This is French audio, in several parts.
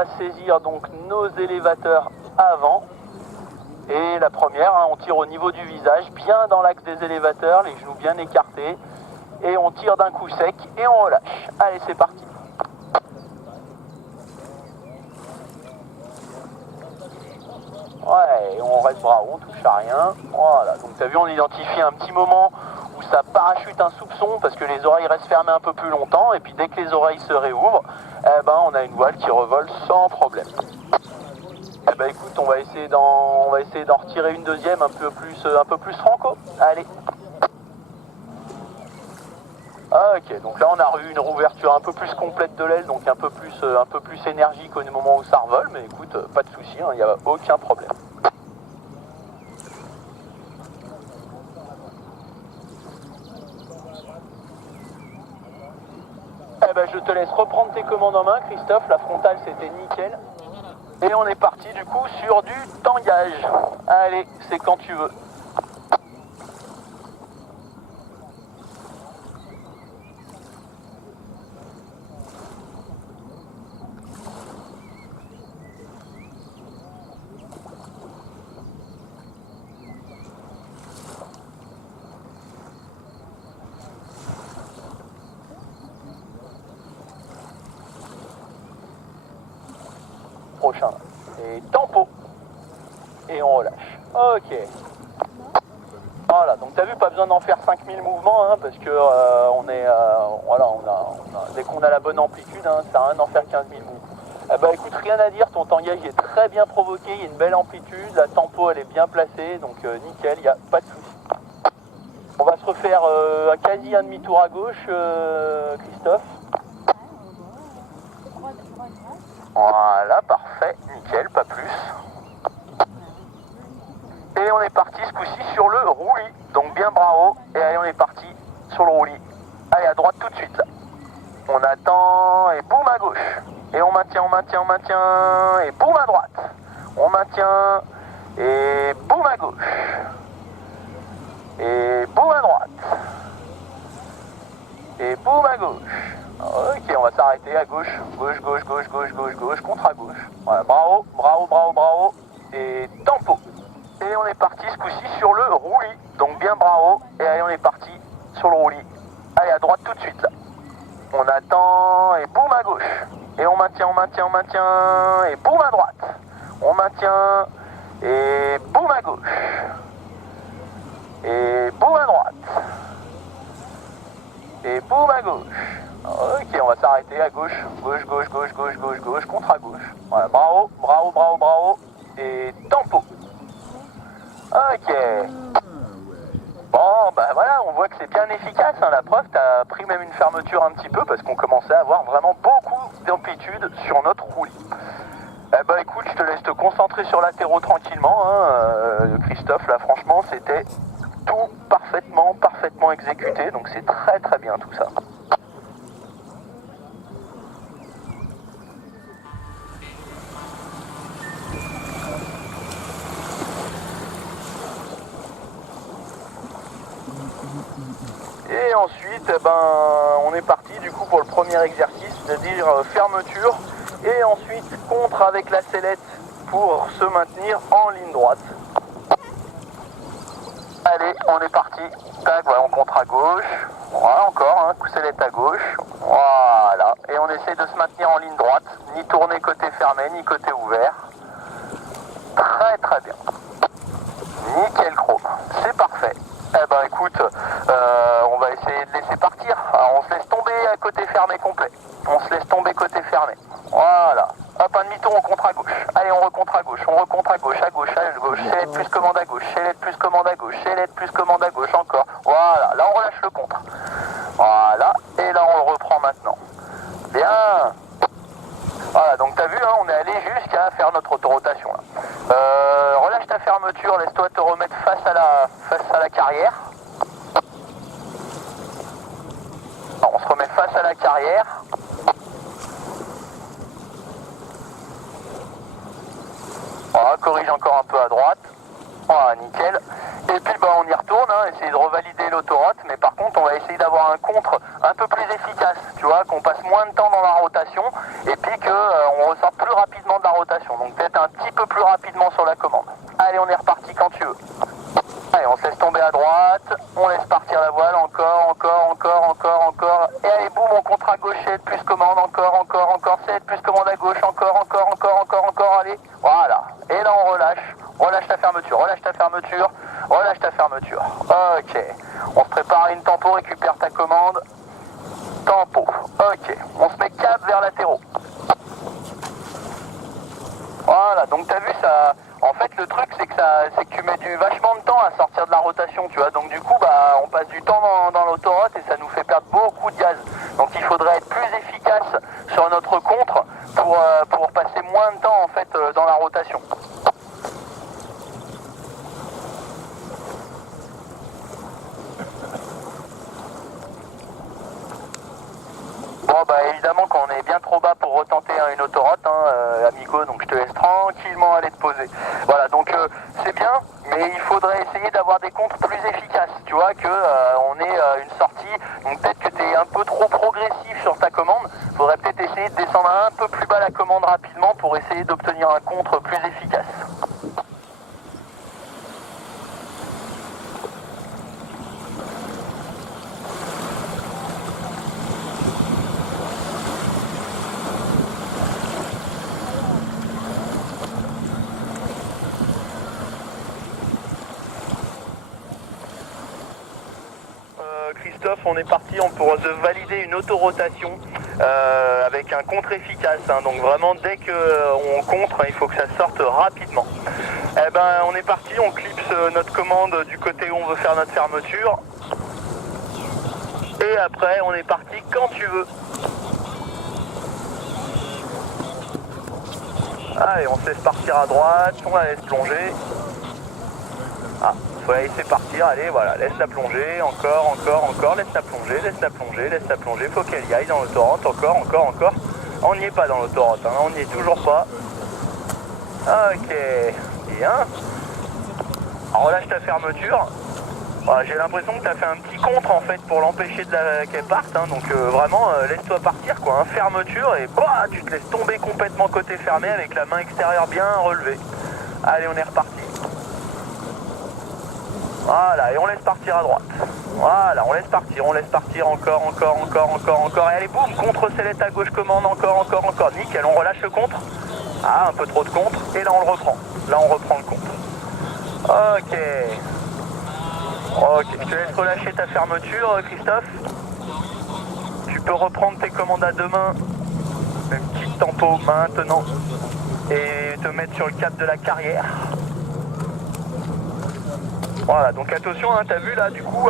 va saisir donc nos élévateurs avant. Et la première, on tire au niveau du visage, bien dans l'axe des élévateurs, les genoux bien écartés. Et on tire d'un coup sec et on relâche. Allez, c'est parti. Ouais, et on reste bras haut, on touche à rien. Voilà, donc tu as vu, on identifie un petit moment où ça parachute un soupçon parce que les oreilles restent fermées un peu plus longtemps. Et puis dès que les oreilles se réouvrent, eh ben, on a une voile qui revole sans problème. Eh ben écoute, on va essayer d'en retirer une deuxième un peu plus franco. Allez. Ok, donc là on a eu une rouverture un peu plus complète de l'aile, donc un peu plus énergique au moment où ça revole, mais écoute, pas de souci, il n'y a aucun problème. Eh ben je te laisse reprendre tes commandes en main, Christophe, la frontale c'était nickel. Et on est parti du coup sur du tangage. Allez, c'est quand tu veux. Prochain. Et tempo. Et on relâche. Ok. Voilà, donc tu as vu, pas besoin d'en faire 5000 mouvements, hein, parce que dès qu'on a la bonne amplitude, hein, ça sert à rien d'en faire 15 000 mouvements. Bah écoute, rien à dire, ton tangage est très bien provoqué, il y a une belle amplitude, la tempo elle est bien placée, donc nickel, il n'y a pas de souci. On va se refaire quasi un demi-tour à gauche, Christophe. Voilà, parfait, nickel, pas plus. Et on est parti ce coup-ci sur le roulis, donc bien bras haut, et allez on est parti sur le roulis. Allez à droite tout de suite là. On attend et boum à gauche. Et on maintient, et boum à droite. On maintient et boum à gauche. Et boum à droite. Et boum à gauche. Ok, on va s'arrêter à gauche, gauche, contre à gauche. Voilà, bras haut, et tempo. Et on est parti ce coup-ci sur le roulis, donc bien bras haut, et allez on est parti sur le roulis. Allez à droite tout de suite là. On attend et boum à gauche. Et on maintient, et boum à droite. On maintient et boum à gauche. Et boum à droite. Et boum à gauche. Ok, on va s'arrêter à gauche, gauche, contre à gauche. Voilà, bras haut, et tempo. Ok. Bon, bah voilà, on voit que c'est bien efficace, hein, la preuve, t'as pris même une fermeture un petit peu parce qu'on commençait à avoir vraiment beaucoup d'amplitude sur notre roulis. Eh bah écoute, je te laisse te concentrer sur latéraux tranquillement, hein, Christophe, là franchement c'était tout parfaitement exécuté, donc c'est très bien tout ça. Et ensuite, on est parti du coup pour le premier exercice, c'est-à-dire fermeture, et ensuite contre avec la sellette pour se maintenir en ligne droite. Allez, on est parti. Tac, voilà, on contre à gauche. Voilà, encore, hein, sellette à gauche. Voilà. Et on essaie de se maintenir en ligne droite, ni tourner côté fermé, ni côté ouvert. Très bien. Nickel chrome. C'est parfait. Eh ben écoute, on va essayer de laisser partir. Alors on se laisse tomber à côté fermé complet. On se laisse tomber côté fermé. Voilà. Hop, un demi-tour, on contre à gauche. Allez, on recontre à gauche, à gauche. Sellette plus commande à gauche, sellette plus commande à gauche, encore. Voilà, là on relâche le contre. Voilà, et là on le reprend maintenant. Bien. Voilà, donc t'as vu, hein, on est allé jusqu'à faire notre autorotation là. Relâche ta fermeture, laisse-toi te remettre face à la carrière. Alors, on se remet face à la carrière. Voilà, corrige encore un peu à droite. Voilà, nickel. Et puis on y retourne, hein, essayer de revalider l'autoroute, mais par contre compte, on va essayer d'avoir un contre un peu plus efficace, tu vois, qu'on passe moins de temps dans la rotation et puis qu'on ressorte plus rapidement de la rotation. Donc peut-être un petit peu plus rapidement sur la commande. Allez, on est reparti quand tu veux. Allez, on se laisse tomber à droite, on laisse partir la voile, encore, et allez, boum, on contre à gauche, 7 plus commande, encore, 7 plus commande à gauche, encore, allez, voilà. Et là, on relâche ta fermeture, relâche ta fermeture. Ok, on se prépare à une tempo, récupère ta commande, tempo, ok, on se met cap vers latéraux. Voilà, donc t'as vu ça. En fait, le truc, c'est que tu mets vachement de temps à sortir de la rotation, tu vois. Donc du coup, on passe du temps dans l'autoroute et ça nous fait perdre beaucoup de gaz. Donc il faudrait être plus efficace sur notre contre pour passer moins de temps en fait dans la rotation. Bon évidemment qu'on est bien trop bas pour retenter une autoroute, amigo, donc je te laisse tranquillement aller te poser. Voilà, donc c'est bien, mais il faudrait essayer d'avoir des contres plus efficaces, tu vois, on ait une sortie, donc peut-être que tu es un peu trop progressif sur ta commande, il faudrait peut-être essayer de descendre un peu plus bas la commande rapidement pour essayer d'obtenir un contre plus efficace. Christophe, on est parti pour valider une autorotation avec un contre efficace. Donc vraiment, dès qu'on contre, il faut que ça sorte rapidement. On est parti, on clipse notre commande du côté où on veut faire notre fermeture. Et après, on est parti quand tu veux. Allez, on se laisse partir à droite, on la laisse plonger. Ah, faut la laisser partir, allez, voilà, laisse-la plonger, encore, laisse-la plonger, faut qu'elle y aille dans l'autoroute, encore. On n'y est pas dans l'autoroute, on n'y est toujours pas. Ok, bien. Alors, relâche ta fermeture. Voilà, j'ai l'impression que tu as fait un petit contre en fait pour l'empêcher qu'elle parte, donc vraiment laisse-toi partir quoi, fermeture et tu te laisses tomber complètement côté fermé avec la main extérieure bien relevée. Allez, on est reparti. Voilà, et on laisse partir à droite. Voilà, on laisse partir, encore. Et allez, boum, contre-sellette à gauche commande, encore. Nickel, on relâche le contre. Ah, un peu trop de contre, et là on le reprend. Là on reprend le contre. Ok, je te laisse relâcher ta fermeture, Christophe. Tu peux reprendre tes commandes à deux mains. Une petite tempo maintenant. Et te mettre sur le cap de la carrière. Voilà, donc attention, t'as vu là, du coup,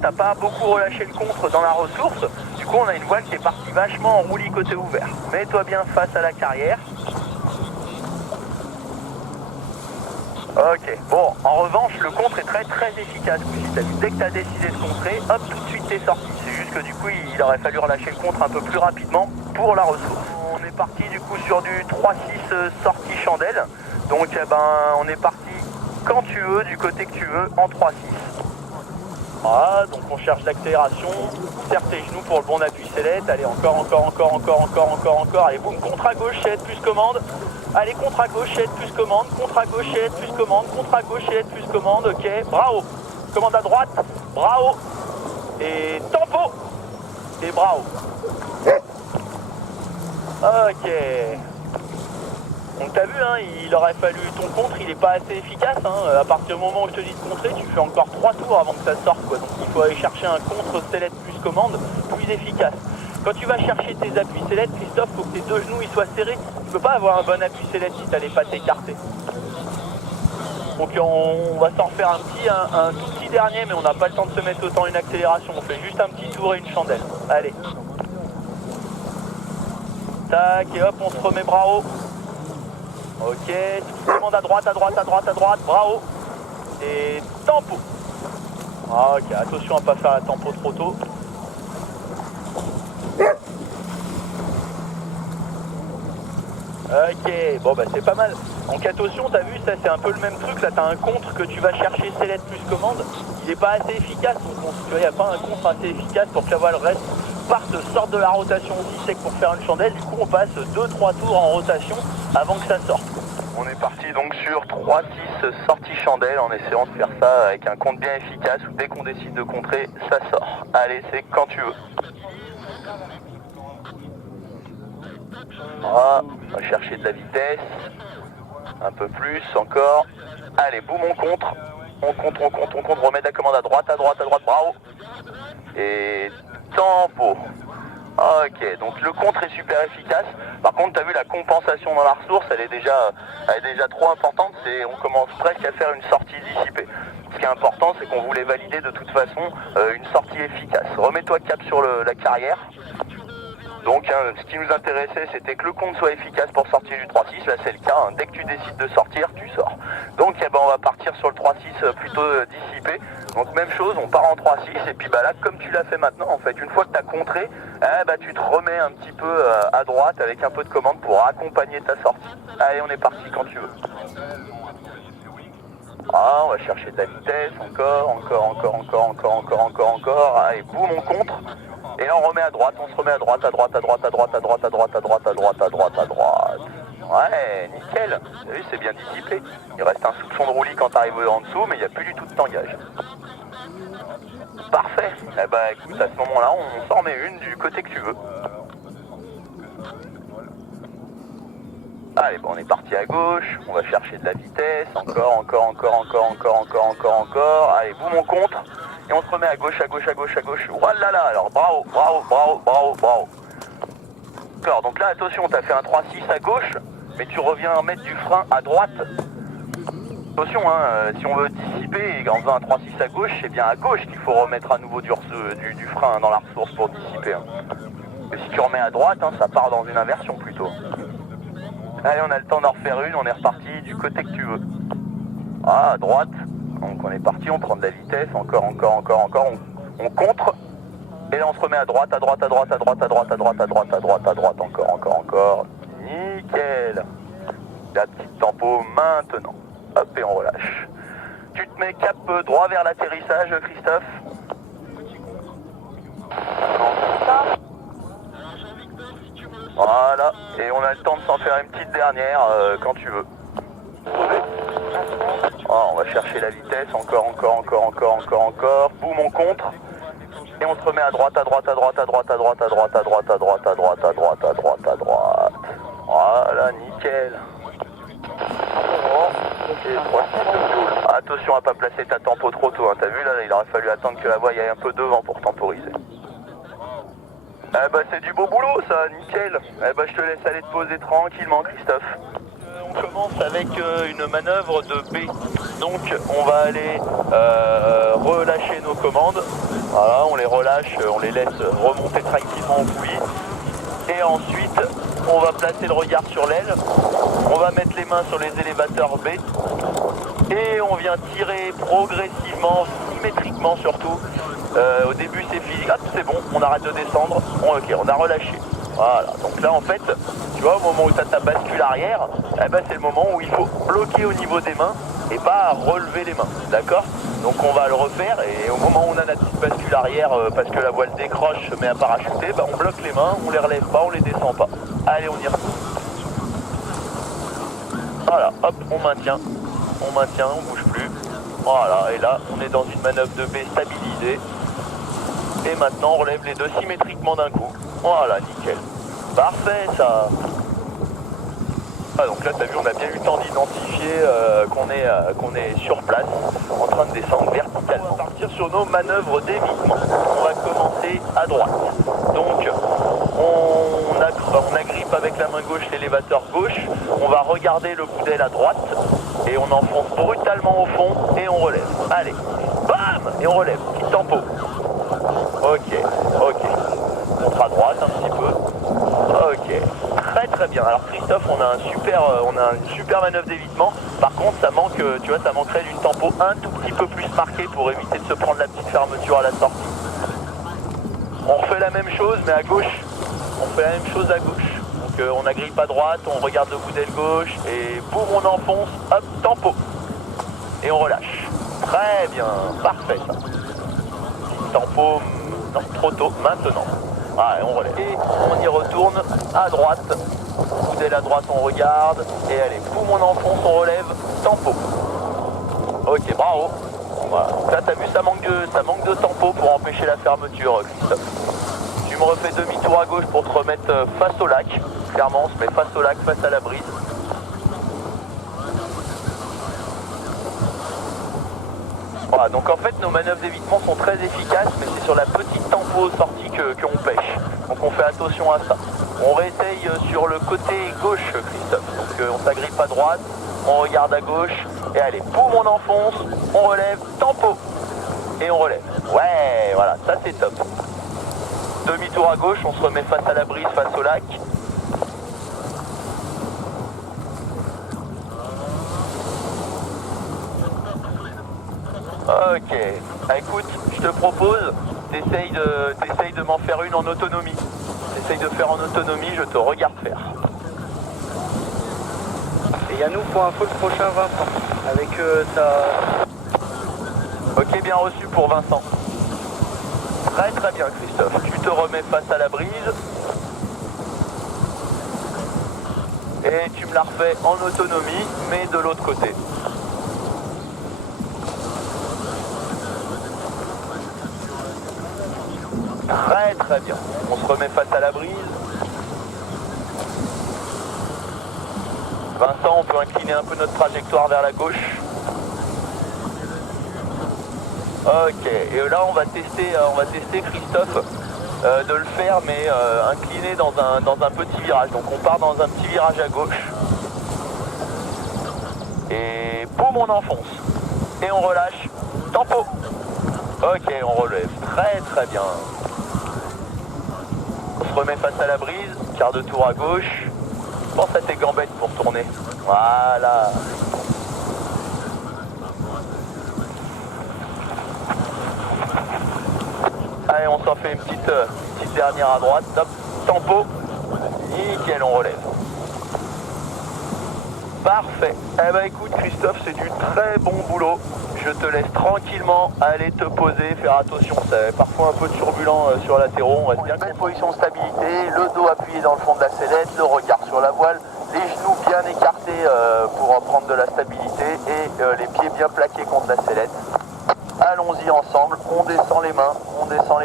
t'as pas beaucoup relâché le contre dans la ressource. Du coup, on a une voile qui est partie vachement en roulis côté ouvert. Mets-toi bien face à la carrière. Ok, bon, en revanche, le contre est très très efficace. T'as vu, dès que t'as décidé de contrer, hop, tout de suite t'es sorti. C'est juste que du coup, il aurait fallu relâcher le contre un peu plus rapidement pour la ressource. On est parti du coup sur du 3-6 sortie chandelle. Donc, on est parti quand tu veux, du côté que tu veux, en 3-6. Voilà, donc on cherche l'accélération, serre tes genoux pour le bon appui sellette, allez encore, allez boum, contre à gauche, sellette plus commande, allez contre à gauche, sellette plus commande, contre à gauche, sellette plus commande, contre à gauche, sellette plus commande, ok, bravo, commande à droite, bravo, et tempo, et bravo. Ok. Donc t'as vu, il aurait fallu ton contre, il est pas assez efficace. À partir du moment où je te dis de contrer, tu fais encore 3 tours avant que ça sorte, quoi. Donc il faut aller chercher un contre sellette plus commande plus efficace. Quand tu vas chercher tes appuis sellette, Christophe, faut que tes deux genoux ils soient serrés. Tu peux pas avoir un bon appui sellette si t'as les pattes écartées. Donc on va s'en refaire un tout petit dernier, mais on n'a pas le temps de se mettre autant une accélération. On fait juste un petit tour et une chandelle. Allez. Tac, et hop, on se remet bras haut. Ok, commande à droite, bravo. Et tempo. Ok, attention à pas faire la tempo trop tôt. Ok, bon c'est pas mal. Donc attention, t'as vu, ça c'est un peu le même truc, là t'as un contre que tu vas chercher sellette plus commande, il n'est pas assez efficace ton contre, tu vois, il n'y a pas un contre assez efficace pour que la voile reste, sorte de la rotation aussi sec pour faire une chandelle, du coup on passe 2-3 tours en rotation avant que ça sorte. On est parti donc sur 3-6 sorties chandelle en essayant de faire ça avec un compte bien efficace où dès qu'on décide de contrer, ça sort. Allez, c'est quand tu veux. Ah, on va chercher de la vitesse. Un peu plus encore. Allez, boum, on contre. On contre, remet la commande à droite, bravo. Et tempo. Ok, donc le contre est super efficace. Par contre, tu as vu la compensation dans la ressource, elle est déjà trop importante. On commence presque à faire une sortie dissipée. Ce qui est important, c'est qu'on voulait valider de toute façon une sortie efficace. Remets-toi cap sur la carrière. Donc ce qui nous intéressait, c'était que le compte soit efficace pour sortir du 3-6. Là c'est le cas, hein. Dès que tu décides de sortir, tu sors. Donc on va partir sur le 3-6 plutôt dissipé. Donc même chose, on part en 3-6 et puis là comme tu l'as fait maintenant en fait, une fois que tu as contré, tu te remets un petit peu à droite avec un peu de commande pour accompagner ta sortie. Allez, on est parti quand tu veux. Ah, on va chercher de la vitesse, encore. Allez, boum, on contre. Et là on remet à droite, on se remet à droite. Ouais, nickel. Vous avez vu, c'est bien dissipé. Il reste un soupçon de roulis quand t'arrives en dessous, mais il n'y a plus du tout de tangage. Parfait. Eh ben écoute, à ce moment-là, on s'en remet une du côté que tu veux. Allez, bon, on est parti à gauche, on va chercher de la vitesse, encore. Allez, boum, on contre. Et on se remet à gauche. Voilà, alors bravo. D'accord, donc là, attention, t'as fait un 3-6 à gauche, mais tu reviens mettre du frein à droite. Attention, si on veut dissiper en faisant un 3-6 à gauche, c'est bien à gauche qu'il faut remettre à nouveau du frein dans la ressource pour dissiper. Et si tu remets à droite, ça part dans une inversion plutôt. Allez, on a le temps d'en refaire une, on est reparti du côté que tu veux. Ah, à droite. Donc on est parti, on prend de la vitesse, encore, on contre. Et là on se remet à droite, encore. Nickel. La petite tempo maintenant. Hop, et on relâche. Tu te mets cap droit vers l'atterrissage, Christophe. Voilà, et on a le temps de s'en faire une petite dernière quand tu veux. Oh, on va chercher la vitesse, encore. Boum, on contre. Et on se remet à droite. Voilà, nickel. Attention à pas placer ta tempo trop tôt, t'as vu là, il aurait fallu attendre que la voie aille un peu devant pour temporiser. C'est du beau boulot ça, nickel. Je te laisse aller te poser tranquillement, Christophe. On commence avec une manœuvre de B. Donc on va aller relâcher nos commandes. Voilà, on les relâche, on les laisse remonter tranquillement au poulie. Et ensuite, on va placer le regard sur l'aile. On va mettre les mains sur les élévateurs B. Et on vient tirer progressivement, symétriquement surtout. Au début c'est physique, hop c'est bon, on arrête de descendre, ok, on a relâché. Voilà, donc là en fait, tu vois, au moment où tu as ta bascule arrière, c'est le moment où il faut bloquer au niveau des mains et pas relever les mains, d'accord? Donc on va le refaire et au moment où on a la petite bascule arrière, parce que la voile décroche, se met à parachuter, on bloque les mains, on les relève pas, on les descend pas. Allez, on y retourne. Voilà, hop, on maintient, on bouge plus. Voilà, et là, on est dans une manœuvre de B stabilisée. Et maintenant, on relève les deux symétriquement d'un coup. Voilà, nickel. Parfait, ça. Donc là, tu as vu, on a bien eu le temps d'identifier qu'on est sur place, en train de descendre verticalement. On va partir sur nos manœuvres d'évitement. On va commencer à droite. Donc, on agrippe avec la main gauche l'élévateur gauche. On va regarder le bout d'aile à droite. Et on enfonce brutalement au fond et on relève. Allez, bam! Et on relève. Petit tempo. Ok. Contre à droite un petit peu. Ok. Très bien. Alors Christophe, on a une super manœuvre d'évitement. Par contre, ça manque, tu vois, ça manquerait d'une tempo un tout petit peu plus marquée pour éviter de se prendre la petite fermeture à la sortie. On refait la même chose mais à gauche. On fait la même chose à gauche. Donc on n'agrippe à droite, on regarde le bout d'aile gauche et boum, on enfonce, hop, tempo. Et on relâche. Très bien, parfait ça. Tempo, non, trop tôt, maintenant. Ouais, on relève. Et on y retourne à droite. Bout d'aile à droite, on regarde. Et allez, boum, on enfonce, on relève, tempo. Ok, bravo. Voilà. Là, t'as vu, ça manque de tempo pour empêcher la fermeture, Christophe. Tu me refais demi-tour à gauche pour te remettre face au lac. Clairement, on se met face au lac, face à la brise. Voilà, donc en fait, nos manœuvres d'évitement sont très efficaces, mais c'est sur la petite tempo sortie qu'on pêche. Donc on fait attention à ça. On réessaye sur le côté gauche, Christophe. Donc on s'agrippe à droite, on regarde à gauche, et allez, boum, on enfonce, on relève, tempo, et on relève. Ouais, voilà, ça c'est top. Demi-tour à gauche, on se remet face à la brise, face au lac. Ok, ah, écoute, je te propose, t'essayes de m'en faire une en autonomie. T'essayes de faire en autonomie, je te regarde faire. Et Yannou pour info le prochain Vincent, avec ta... Ok, bien reçu pour Vincent. Très très bien Christophe, tu te remets face à la brise. Et tu me la refais en autonomie, mais de l'autre côté. Très très bien. On se remet face à la brise. Vincent, on peut incliner un peu notre trajectoire vers la gauche. Ok, et là on va tester Christophe de le faire, mais incliné dans un petit virage. Donc on part dans un petit virage à gauche. Et boum, on enfonce. Et on relâche. Tempo. Ok, on relève. Très très bien. On se remet face à la brise, quart de tour à gauche. Pense à tes gambettes pour tourner. Voilà. Allez, on s'en fait une petite dernière à droite. Top. Tempo. Nickel, on relève. Parfait. Eh ben écoute Christophe, c'est du très bon boulot. Je te laisse tranquillement aller te poser, faire attention, c'est parfois un peu turbulent sur latéraux, on reste bien. Belle position de stabilité, le dos appuyé dans le fond de la sellette, le regard sur la voile, les genoux bien écartés pour prendre de la stabilité et les pieds bien plaqués contre la sellette. Allons-y ensemble, on descend les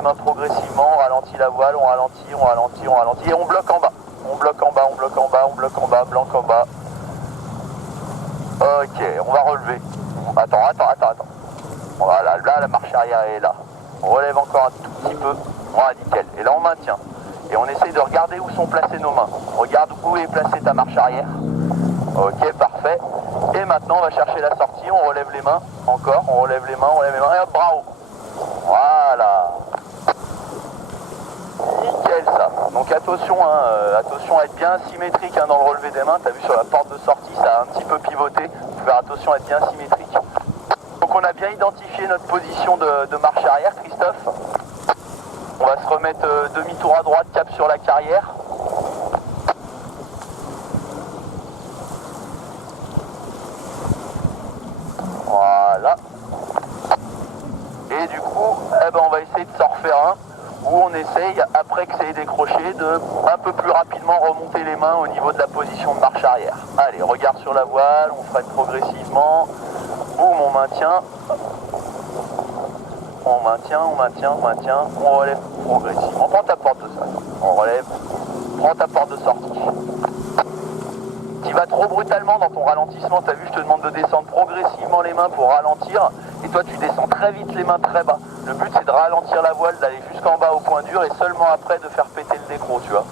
mains progressivement, on ralentit la voile, on ralentit et on bloque en bas. On bloque en bas, blanc en bas. Ok, on va relever. Attends. Voilà, là la marche arrière est là. On relève encore un tout petit peu. Voilà, nickel. Et là on maintient. Et on essaye de regarder où sont placées nos mains. Regarde où est placée ta marche arrière. Ok, parfait. Et maintenant on va chercher la sortie, on relève les mains. Encore, on relève les mains, et hop, bravo. Voilà. Nickel ça. Donc attention, attention à être bien symétrique dans le relevé des mains. Tu as vu sur la porte de sortie, ça a un petit peu pivoté. Il faut faire attention à être bien symétrique. Donc on a bien identifié notre position de marche arrière, Christophe. On va se remettre demi-tour à droite, cap sur la carrière. Voilà. Et du coup, on va essayer de s'en refaire un où on essaye, après que ça ait décroché, de un peu plus rapidement remonter les mains au niveau de la position de marche arrière. Allez, regard sur la voile, on freine progressivement. Boum, on maintient. On relève progressivement. Prends ta porte de sortie. On relève. Prends ta porte de sortie. Tu vas trop brutalement dans ton ralentissement, t'as vu, je te demande de descendre progressivement les mains pour ralentir, et toi tu descends très vite les mains très bas. Le but c'est de ralentir la voile, d'aller jusqu'en bas au point dur, et seulement après de faire péter le décro, tu vois.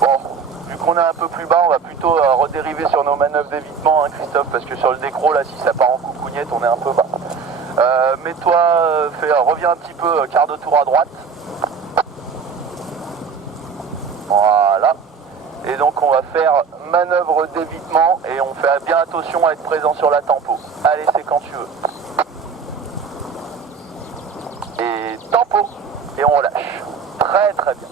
Bon, vu qu'on est un peu plus bas, on va plutôt redériver sur nos manœuvres d'évitement, hein, Christophe, parce que sur le décro, là, si ça part en coucougnette, on est un peu bas. Mets-toi, reviens un petit peu, quart de tour à droite. Voilà. Et donc on va faire manœuvre d'évitement et on fait bien attention à être présent sur la tempo. Allez, c'est quand tu veux. Et tempo. Et on relâche. Très très bien.